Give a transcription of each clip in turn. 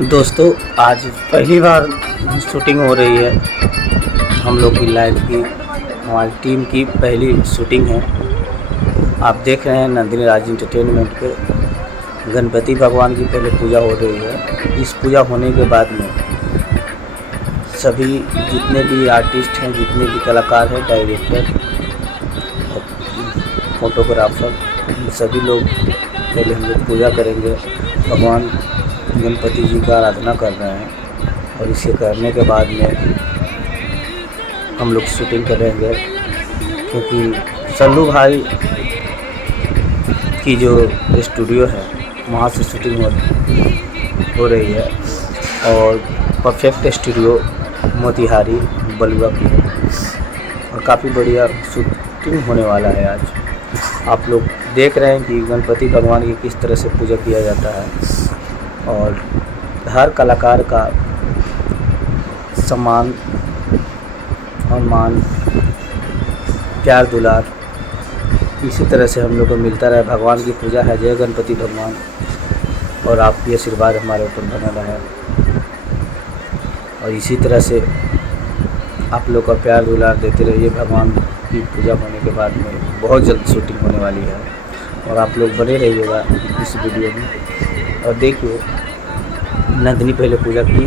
दोस्तों, आज पहली बार शूटिंग हो रही है। हम लोग की लाइव की हमारी टीम की पहली शूटिंग है। आप देख रहे हैं नंदिनी राज एंटरटेनमेंट पे गणपति भगवान की पहले पूजा हो रही है। इस पूजा होने के बाद में सभी जितने भी आर्टिस्ट हैं, जितने भी कलाकार हैं, डायरेक्टर, फोटोग्राफर, सभी लोग पहले हम लोग पूजा करेंगे। भगवान गणपति जी का आराधना कर रहे हैं और इसे करने के बाद में हम लोग शूटिंग करेंगे, क्योंकि सल्लू भाई की जो स्टूडियो है वहाँ से शूटिंग हो रही है और परफेक्ट स्टूडियो मोतिहारी बलुआ की है और काफ़ी बढ़िया शूटिंग होने वाला है। आज आप लोग देख रहे हैं कि गणपति भगवान की किस तरह से पूजा किया जाता है और हर कलाकार का सम्मान और मान, प्यार दुलार इसी तरह से हम लोग को मिलता रहे। भगवान की पूजा है। जय गणपति भगवान। और आपकी आशीर्वाद हमारे ऊपर बना रहे और इसी तरह से आप लोग का प्यार दुलार देते रहिए। भगवान की पूजा होने के बाद में बहुत जल्द शूटिंग होने वाली है और आप लोग बने रहिएगा इस वीडियो में। और देखिए, नंदिनी पहले पूजा की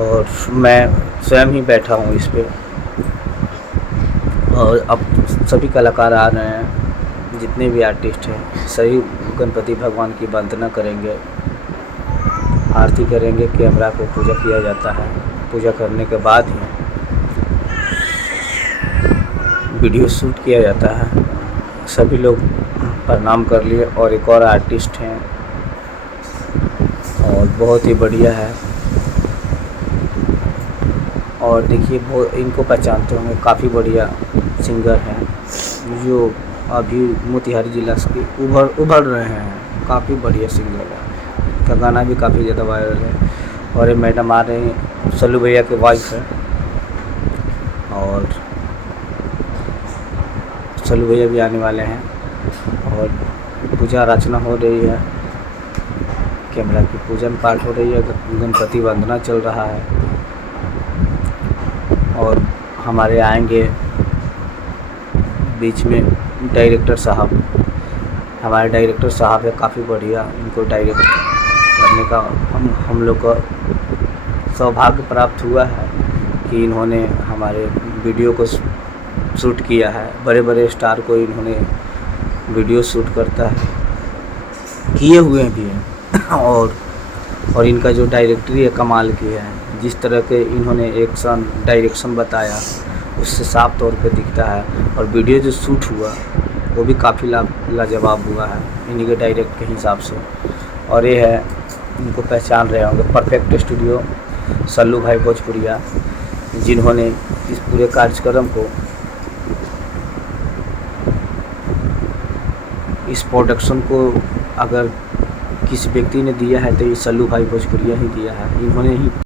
और मैं स्वयं ही बैठा हूँ इस पे और अब सभी कलाकार आ रहे हैं, जितने भी आर्टिस्ट हैं सभी गणपति भगवान की वंदना करेंगे, आरती करेंगे। कैमरा को पूजा किया जाता है। पूजा करने के बाद ही वीडियो शूट किया जाता है। सभी लोग प्रणाम कर लिए और एक और आर्टिस्ट हैं और बहुत ही बढ़िया है। और देखिए, वो इनको पहचानते होंगे, काफ़ी बढ़िया सिंगर हैं जो अभी मोतिहारी जिला से उभर रहे हैं। काफ़ी बढ़िया सिंगर है, इनका गाना भी काफ़ी ज़्यादा वायरल है। और ये मैडम आ रहे हैं, सल्लू भैया के वाइफ है और सल्लू भैया भी आने वाले हैं और पूजा अर्चना हो रही है। कैमरा की पूजन पाठ हो रही है, गणपति वंदना चल रहा है और हमारे आएंगे बीच में डायरेक्टर साहब। हमारे डायरेक्टर साहब है, काफ़ी बढ़िया। इनको डायरेक्ट करने का हम लोग को सौभाग्य प्राप्त हुआ है कि इन्होंने हमारे वीडियो को शूट किया है। बड़े बड़े स्टार को इन्होंने वीडियो शूट करता है, किए हुए भी हैं और इनका जो डायरेक्टरी है कमाल की है। जिस तरह के इन्होंने एक्शन डायरेक्शन बताया उससे साफ तौर पे दिखता है और वीडियो जो शूट हुआ वो भी काफ़ी लाजवाब हुआ है इन्हीं के डायरेक्ट के हिसाब से। और ये है, इनको पहचान रहे होंगे, परफेक्ट स्टूडियो सल्लू भाई भोजपुरिया, जिन्होंने इस पूरे कार्यक्रम को, इस प्रोडक्शन को अगर किसी व्यक्ति ने दिया है तो ये सल्लू भाई भोजपुरिया ही दिया है। इन्होंने ही